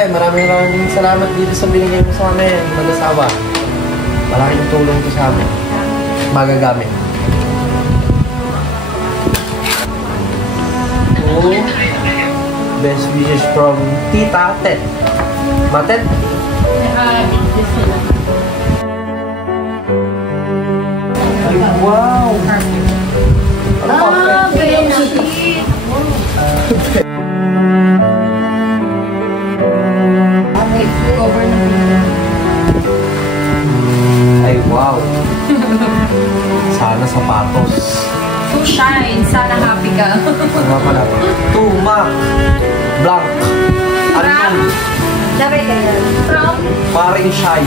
Maraming salamat dito sa binigay mo sa amin, mag-asawa. Malaking tulong ito sa amin. Magagamit. Oh, best wishes from Tita Tet. Matet? Ay, wow! Ah, very sweet! Cover na. Ay, wow! Sana sapatos. To shine. Sana happy ka. Ano pala? Tumak! Blank! From? Dapat kayo. From? Paring shy.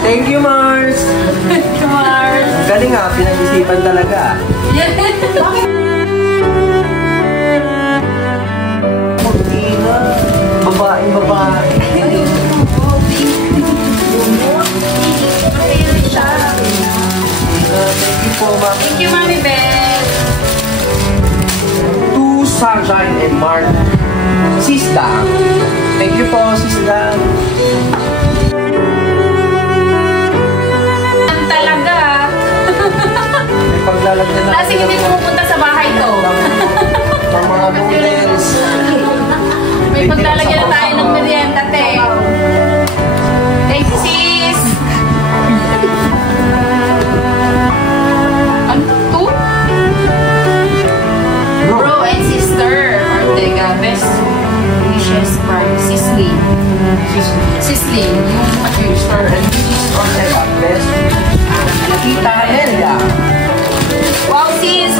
Thank you, Mars! Thank you, Mars! Galing nga, pinag-isipan talaga. Martina, babae. Thank you po, ma'am. Thank you, Mami Beth. To Sunshine and Mark. Sisda. Thank you po, Sisda. Paglalagyan na kasi hindi pumupunta sa bahay to. Ng mga noodles. May paglalagyan na tayo ng merienda, te. Thank you, sis. Ano to? Bro and sister. Ortega. Best wishes from Sisley. Sisley. Yung Sister and Ortega. Best Tita Nelia. Wow, sis!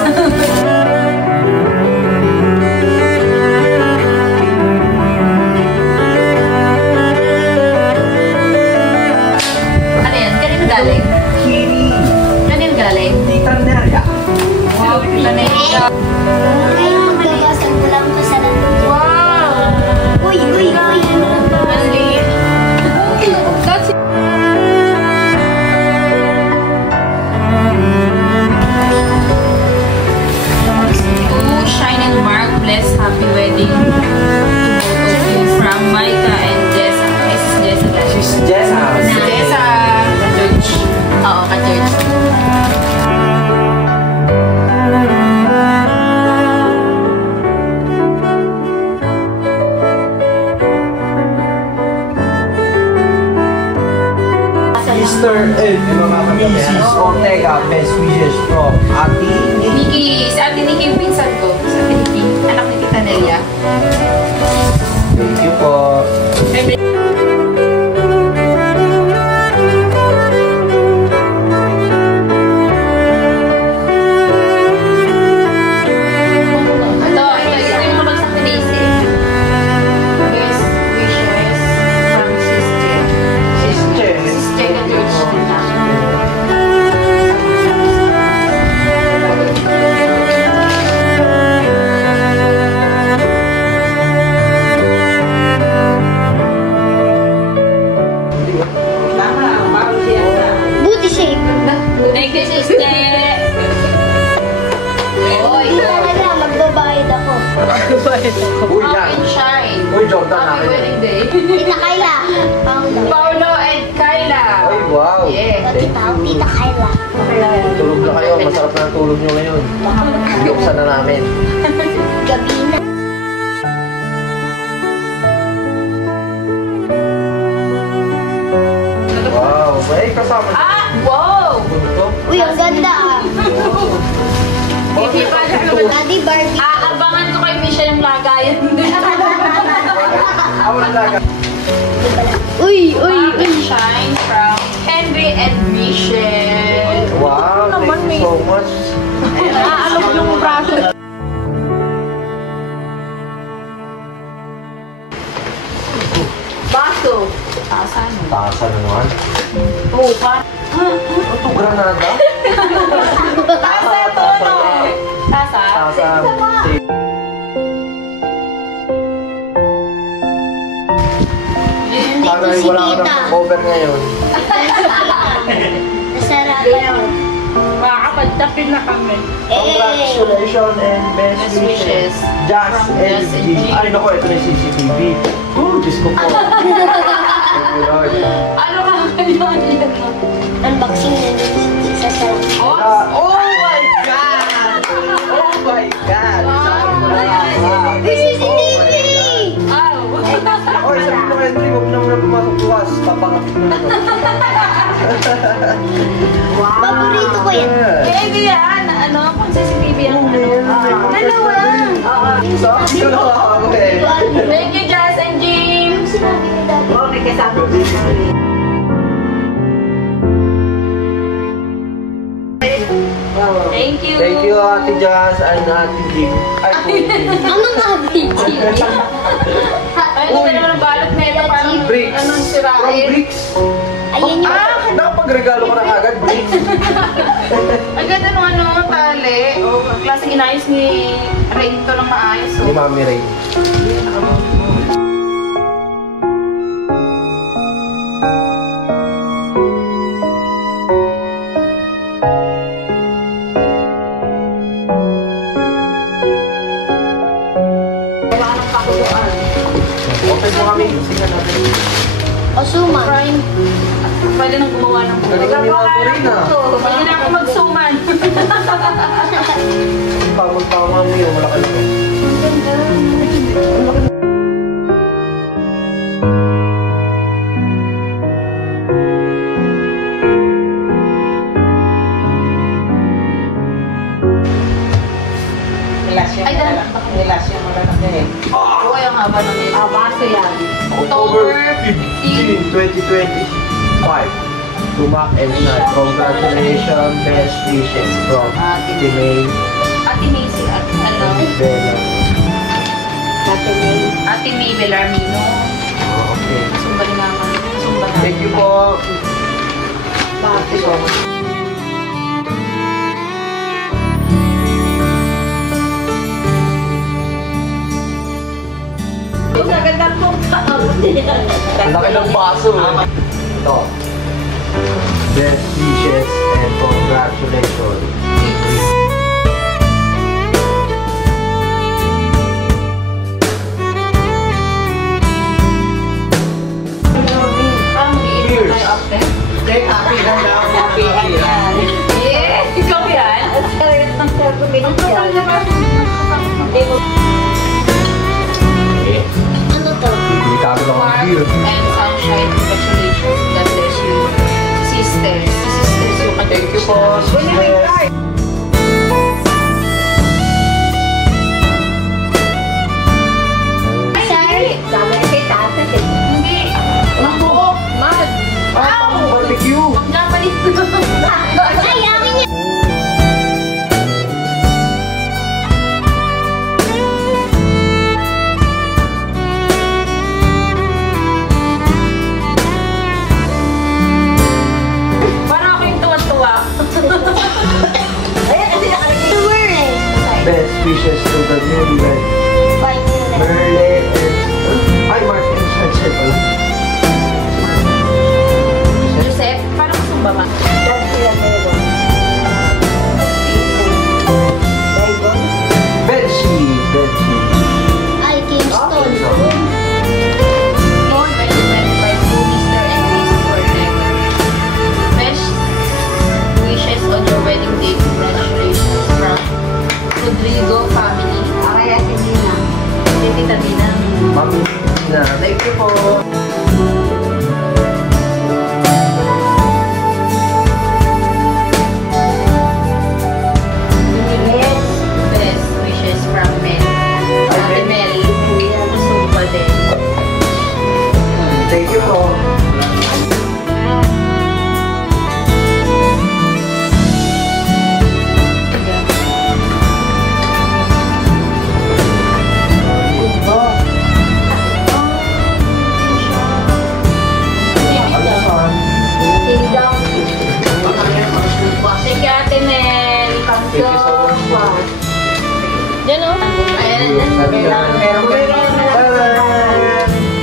Ano yan? Kanino galing? Kiri. Kanino galing? Tita Nelia. Wow, Tita Nelia. Ay, magkabasag ko lang ko sa nandun. Wow! Uy! Maliit. That's it. Shine and Mark, bless, happy wedding to both of you from Micah and Jessa. Mrs. Jessa. She's Jessa. Jessa. Ka-church. Oo, ka-church. Sister and Mrs. Ortega. Best wishes from Ate Nikki. Si Ate Nikki yung pinsan ko. Si Ate Nikki. Anak ni Tita Nelia. Thank you po. Ito yung mabagsak ni Daisy. Best wishes from Sister. Sister. Sister ka-church. Booty shape. Thank you, sister. Oy, Talaga, magbabayad ako. Uy, Pop yan. and shine. Uy, Jordan Happy namin. wedding day. Tita Kayla. Paulo and Kyla. Ay, wow. Yeah. Tita Kayla. Tulog na kayo. Masarap na ang tulog nyo ngayon. Buksan na namin. Gabi na. Wow. May kasama. Ah! Wow! Bunto. Uy, ang ganda ah. Baby pa Daddy Barbie. Aabangan ko kay Michelle yung lagayan. Uy! Pop and shine from Henry and Michelle. Wow. Thank you so much. Naalog yung braso. Baso. Tasan. Tasa na naman. Oo, pa. Ito, granada? Tasa to, no? Tasa? Tasa. Para Dito si wala ka Tita. ng cover ngayon. Nasarap. Makakapag Tapin na kami. Congratulations and best wishes. Just and G. Ay, naku, ito na yung CCTV. Oh, Diyos ko po. Thank you, Lord. Ano ka ngayon? Unboxing na din sa salon. Oh my God! Oh my God! Sabi ko na lang. This is CCTV! Oy, sabi mo kayo, huwag na muna pumasok bukas. Papakapit mo na ito. Paborito ko yan. Baby yan. Ano? Kung CCTV ang ano? Dalawa. Sabi ko na ako eh. Thank you, Jazz and James. Sinabi ni Daddy. Oh, may kasama ko. Thank you. Thank you, Ate Jazz and Ate Jim. Ay, po, Jim. Anong abig? Ay, ito ka naman ang balot na ito. Parang Bricks. anong From sirain. Bricks. Ayun yung... Nakapagregalo ko na agad, Bricks. Ang ganda nung ano, tali. O, klaseng inayos ni Rain to ng maayos. Ni Mami Ray. Wala nang pakuluan. Okay po kami, singan natin. Osuman. Prime. Pwede nang gumawa ng Galing ni Mami Ray na. Pwede na ako magsuman. Pagpagpamang mo yung malaki na. Ay, dahil. Relasyon mo lang eh. Oo, yung haba ng nila. Baso yan. October 15, 2025. Tumak and Nat. Congratulations, best wishes from Ate May, Ate Macy at ano? Bella. Ate May Belarmino. Oh, okay. Sumba ni Mama. Sumba na. Thank you po. Thank you so much. Magandang pong Ang laki ng baso. Ito. Best wishes and congratulations. Parang mag-iisip tayo after. happy lang daw. Happy yan. Yes! Ikaw yan? Ang sarap Ang kapal na ba? Ano to? Hindi ka ako Mark ng beer. and Sunshine, congratulations. God bless you. Sisters. Sisters yung Thank you po. Card. Sorry. Sabi na kay tata eh. Hindi. Mabuo. Mad. Barbecue. Huwag na malis. Ay, akin yan. Parang ako yung tuwa-tuwa. Ayan, kasi nakalagay. Summer eh. Best wishes to the newlywed. Bye. Merle and... Ay, Mark and Sunset pala. Joseph, parang sumba ba? Dahil sila meron. Betsy. Betsy. Ay, Kingston. Born 2025 to Mr. and Mrs. Ortega. Best wishes on your wedding day. Congratulations from Rodrigo family. Kaya si Nina. Si Tita Dina. Mami na. Thank you po. Best wishes from Mel. Ate Mel. Sumba din. Thank you po. Alasan. Thank you, Ate Mel. Thank you so much. Diyan o. Ayan.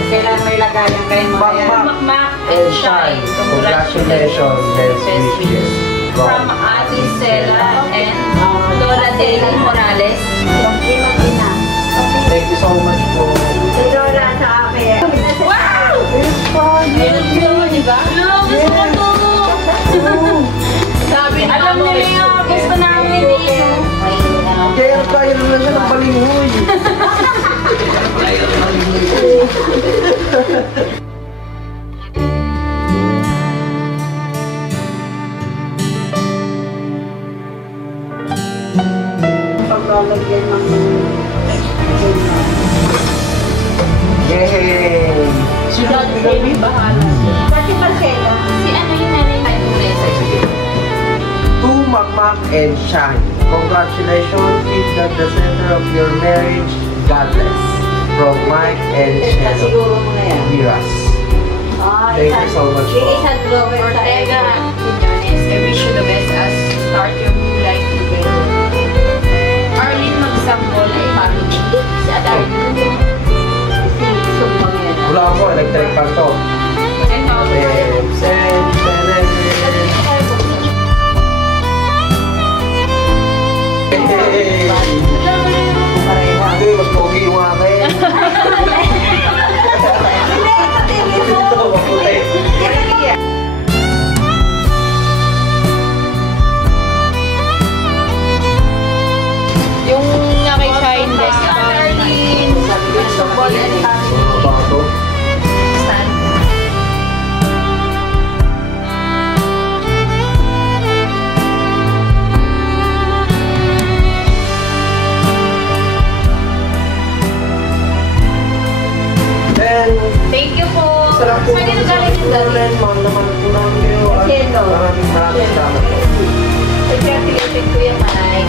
Kailangan may lagayan kayo mga yan. Makmak And shine. Congratulations. Best wishes. from Ate Sela and Lola Deli Morales. Thank you so much po. Sinora sa akin. Wow! It's fun! Diba? No, gusto ko to! Sabi na alam nila yung gusto namin dito. Kaya tayo na siya ng balinghoy. Paglalagyan ng Yay! Si Daddy Baby bahala. Pati Marcela. Si ano yung nanay na yung message? To Makmak and Shine, congratulations, keep at the center of your marriage. God bless. From Mike and Cheryl Siguro mo na yan. Viras. Thank you so much po. Isa drawer sa Ortega Quinones, I wish you the best as start your new life together. Arlene Magsambol ay family. Si Adarne. Wala ako, electric fan to. Hindi, mas pogi yung akin. Ito, maputi. Yung nga kay Shine Best Arlene. Magsambol and family. Bato. Stand. Then, Thank you po. sarap po. Saan yung galing yung dali? Mahal naman po namin kayo. At Cielo. maraming salamat po. Congratulations ko yung manay.